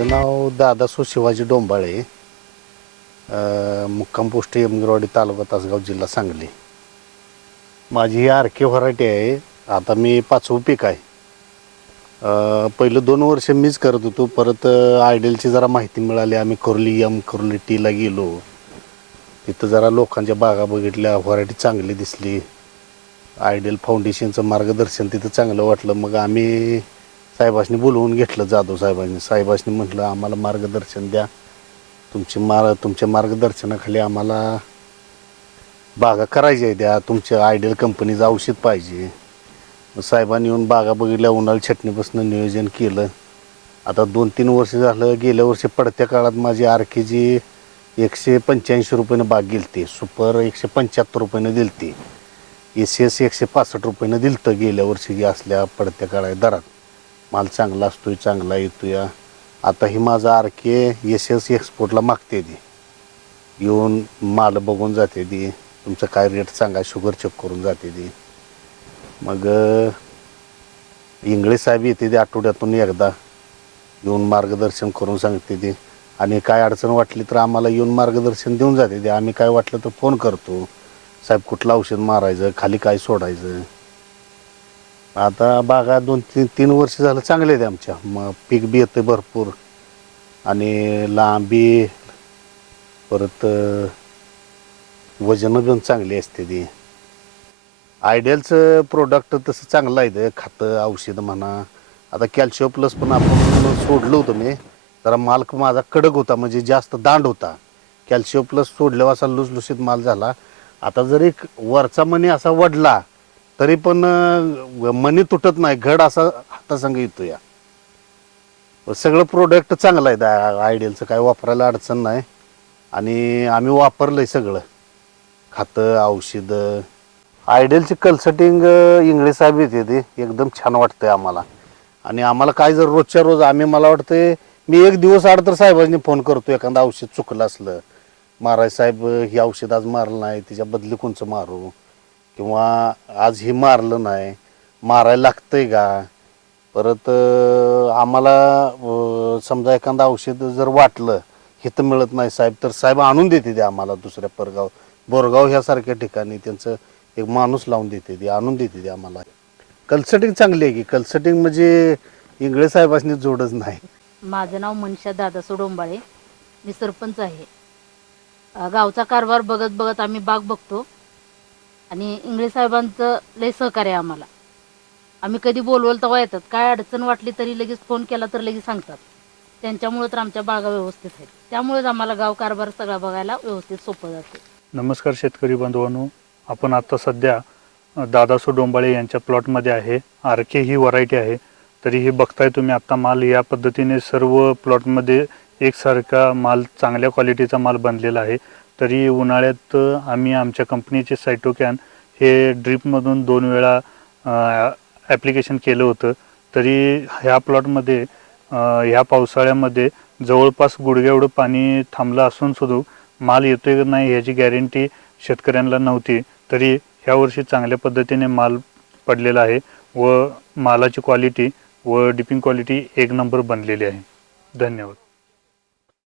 माझं नाव दादासो शिवाजी डोंबाळे अ, मुक्काम पोस्ट यमगिरवाडी तालुका तासगाव जिल्हा सांगली. माझी ही आर के व्हरायटी आहे. आता मी पाचवं पीक आहे. अ, पहिलं दोन वर्ष मीच करत होतो. परत आयडियलची जरा माहिती मिळाली. आम्ही कुर्ली यम कुर्ली टीला गेलो. तिथं जरा लोकांच्या बागा बघितल्या. व्हरायटी चांगली दिसली. आयडियल फाउंडेशनचं मार्गदर्शन तिथं चांगलं वाटलं. मग आम्ही साहेबांनी बोलवून घेतलं जाधव साहेबांनी. साहेबांनी म्हटलं आम्हाला मार्गदर्शन द्या. तुमची मार तुमच्या मार्गदर्शनाखाली आम्हाला बागा करायच्या आहे द्या तुमच्या आयडियल कंपनीचं औषध पाहिजे. मग साहेबांनी येऊन बागा बघितल्या उन्हाळी छटणीपासून नियोजन केलं. आता दोन तीन वर्ष झालं गेल्या वर्षी पडत्या काळात माझी आर के जी एकशे पंच्याऐंशी रुपयानं बाग गेलती. सुपर एकशे पंच्याहत्तर रुपयानं दिलती. एस एस एकशे पासष्ट रुपयानं दिलतं गेल्या वर्षी असल्या पडत्या काळा दरात. माल चांगला असतोय चांगला येतोय. आता ही माझा आर के एस एस एक्सपोर्टला मागते ती. येऊन माल बघून जाते ती. तुमचं काय रेट सांगा शुगर चेक करून जाते ती. मग इंगळे साहेब येते ते आठवड्यातून एकदा. येऊन मार्गदर्शन करून सांगते ती. आणि काय अडचण वाटली तर आम्हाला येऊन मार्गदर्शन देऊन जाते ते. आम्ही काय वाटलं तर फोन करतो. साहेब कुठलं औषध मारायचं? खाली काय सोडायचं? आता बागा दोन तीन तीन वर्ष झालं चांगले आहेत आमच्या. मग पीक बी येतं भरपूर. आणि लांबी परत वजन पण चांगली असते ती. आयडियलचं प्रोडक्ट तसं चांगलं आहे ते. खातं औषध म्हणा. आता कॅल्शियम प्लस पण आपण सोडलं होतं मी. जरा माल माझा कडक होता म्हणजे जास्त दांड होता. कॅल्शियम प्लस सोडल्यावर असा लुसलुसीत माल झाला. आता जरी वरचा मणी असा वडला तरी पण अं, तुटत नाही. घड असा हातासंग येतो या. सगळं प्रोडक्ट चांगलं आहे. त्या आयडियलचं काय वापरायला अडचण नाही. आणि आम्ही वापरलंय सगळं. खातं औषधं. आयडियलची कन्सल्टिंग इंगळे साहेब येते ते. एकदम छान वाटतंय आम्हाला. आणि आम्हाला काय जर रोजच्या रोज आम्ही मला वाटतंय मी एक दिवस आड तर साहेबांनी फोन करतो एखादं औषध चुकलं असलं. महाराज साहेब ही औषध आज मारलं नाही. तिच्या बदली कोणचं मारू? किंवा आज हे मारलं नाही मारायला लागतंय का? परत अं, आम्हाला अं, समजा एखादं औषध जर वाटलं हिथं मिळत नाही साहेब तर साहेब आणून देते ते आम्हाला दुसऱ्या परगाव बोरगाव ह्यासारख्या ठिकाणी त्यांचं एक माणूस लावून देते ते आणून देते ते आम्हाला. कल्सटिंग चांगली आहे की? कल्सटिंग म्हणजे इंगळे साहेबांनी जोडच नाही. माझं नाव मनीषा दादा सोडोंबाळे मी सरपंच आहे. अ, गावचा कारभार बघत बघत आम्ही बाग बघतो. आणि इंगळे साहेबांचं लय सहकार्य आहे आम्हाला. आम्ही कधी बोलवल तेव्हा येतात. काय अडचण वाटली तरी लगेच फोन केला तर लगेच सांगतात. त्यांच्यामुळे तर आमच्या बागा व्यवस्थित आहेत. त्यामुळेच आम्हाला गाव कारभार सगळा बघायला व्यवस्थित सोपं जाते. नमस्कार शेतकरी बांधवांनो आपण आता सध्या दादासो डोंबाळे यांच्या प्लॉटमध्ये आहे. आर के ही व्हरायटी आहे. तरी हे बघताय तुम्ही आत्ता माल या पद्धतीने सर्व प्लॉटमध्ये एकसारखा माल चांगल्या क्वालिटीचा माल बनलेला आहे. तरी उन्हाळ्यात आम्ही आमच्या कंपनीचे सायटोकॅन हे ड्रीपमधून दोन वेळा ॲप्लिकेशन केलं होतं. तरी ह्या प्लॉटमध्ये ह्या पावसाळ्यामध्ये जवळपास गुडघ्या पाणी थांबलं असून सुद्धा माल येतोय का नाही ह्याची गॅरंटी शेतकऱ्यांना नव्हती. तरी ह्या वर्षी चांगल्या पद्धतीने माल पडलेला आहे व मालाची क्वालिटी व डिपिंग क्वालिटी एक नंबर बनलेली आहे. धन्यवाद.